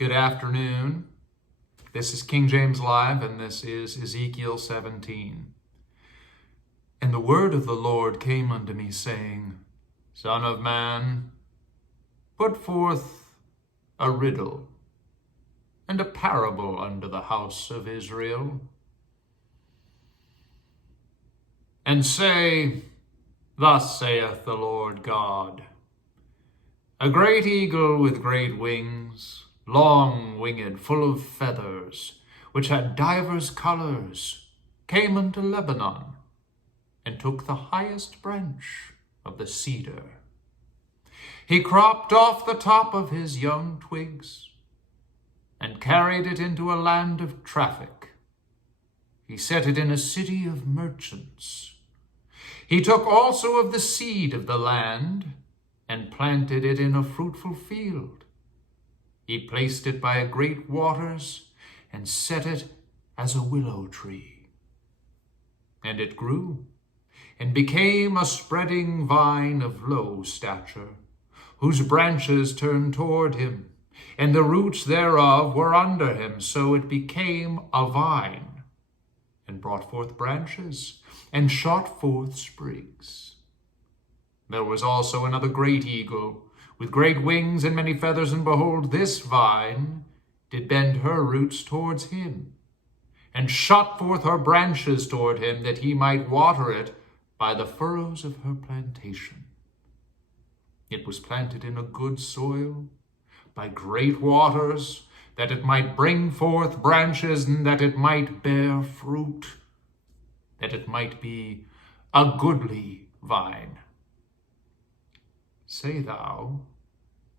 Good afternoon. This is King James Live, and this is Ezekiel 17. And the word of the Lord came unto me, saying, Son of man, put forth a riddle and a parable unto the house of Israel, and say, Thus saith the Lord God, A great eagle with great wings, long-winged, full of feathers, which had divers colors, came unto Lebanon, and took the highest branch of the cedar. He cropped off the top of his young twigs, and carried it into a land of traffic. He set it in a city of merchants. He took also of the seed of the land, and planted it in a fruitful field. He placed it by great waters, and set it as a willow tree. And it grew, and became a spreading vine of low stature, whose branches turned toward him, and the roots thereof were under him. So it became a vine, and brought forth branches, and shot forth sprigs. There was also another great eagle, with great wings and many feathers, and behold, this vine did bend her roots towards him, and shot forth her branches toward him, that he might water it by the furrows of her plantation. It was planted in a good soil, by great waters, that it might bring forth branches, and that it might bear fruit, that it might be a goodly vine. Say thou,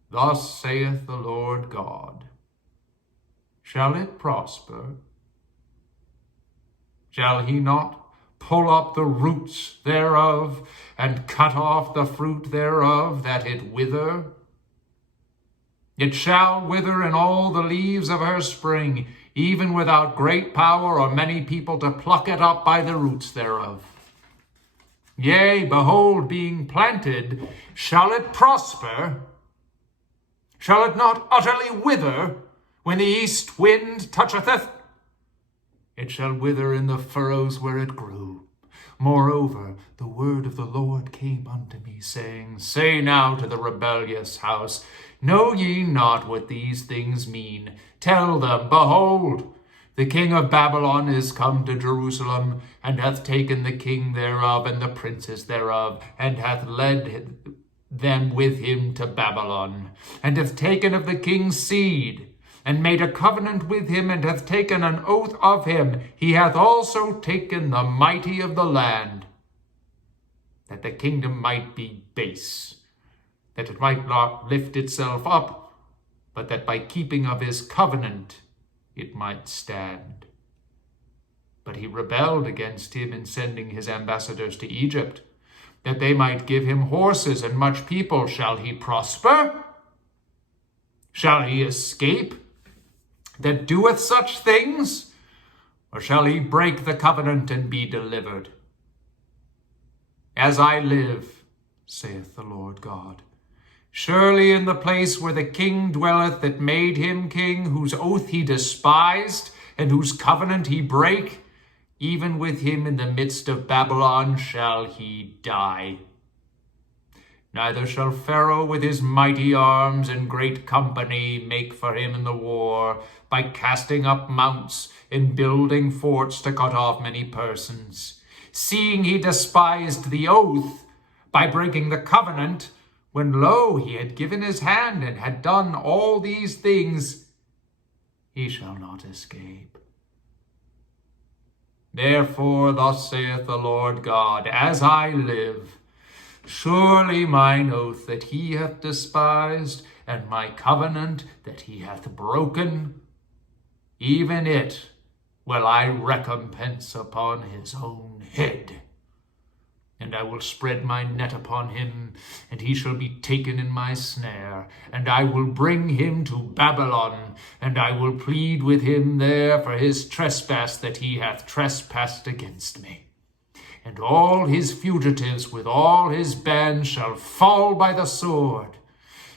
Thus saith the Lord God, Shall it prosper? Shall he not pull up the roots thereof, and cut off the fruit thereof, that it wither? It shall wither in all the leaves of her spring, even without great power or many people to pluck it up by the roots thereof. Yea, behold, being planted, shall it prosper? Shall it not utterly wither when the east wind toucheth it? It shall wither in the furrows where it grew. Moreover, the word of the Lord came unto me, saying, Say now to the rebellious house, Know ye not what these things mean? Tell them, Behold, the king of Babylon is come to Jerusalem, and hath taken the king thereof and the princes thereof, and hath led them with him to Babylon, and hath taken of the king's seed, and made a covenant with him, and hath taken an oath of him. He hath also taken the mighty of the land, that the kingdom might be base, that it might not lift itself up, but that by keeping of his covenant it might stand. But he rebelled against him in sending his ambassadors to Egypt, that they might give him horses and much people. Shall he prosper? Shall he escape that doeth such things? Or shall he break the covenant and be delivered? As I live, saith the Lord God, surely in the place where the king dwelleth that made him king, whose oath he despised, and whose covenant he brake, even with him in the midst of Babylon shall he die. Neither shall Pharaoh with his mighty arms and great company make for him in the war, by casting up mounts and building forts to cut off many persons. Seeing he despised the oath by breaking the covenant, when lo, he had given his hand and had done all these things, he shall not escape. Therefore, thus saith the Lord God, As I live, surely mine oath that he hath despised, and my covenant that he hath broken, even it will I recompense upon his own head. And I will spread my net upon him, and he shall be taken in my snare. And I will bring him to Babylon, and I will plead with him there for his trespass that he hath trespassed against me. And all his fugitives with all his bands shall fall by the sword.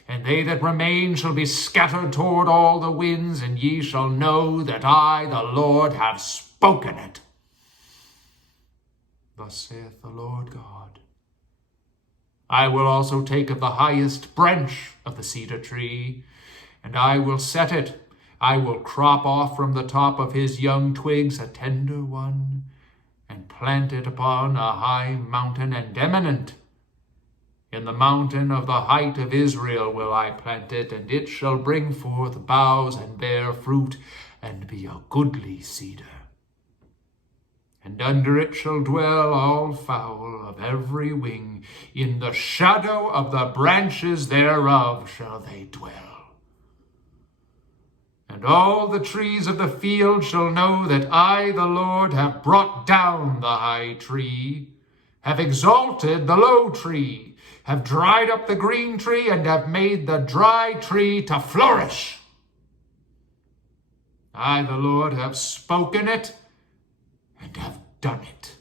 and they that remain shall be scattered toward all the winds, and ye shall know that I, the Lord, have spoken it. Thus saith the Lord God. I will also take of the highest branch of the cedar tree, and I will set it. I will crop off from the top of his young twigs a tender one, and plant it upon a high mountain and eminent. In the mountain of the height of Israel will I plant it, and it shall bring forth boughs and bear fruit, and be a goodly cedar. And under it shall dwell all fowl of every wing. In the shadow of the branches thereof shall they dwell. And all the trees of the field shall know that I, the Lord, have brought down the high tree, have exalted the low tree, have dried up the green tree, and have made the dry tree to flourish. I, the Lord, have spoken it, and have done it.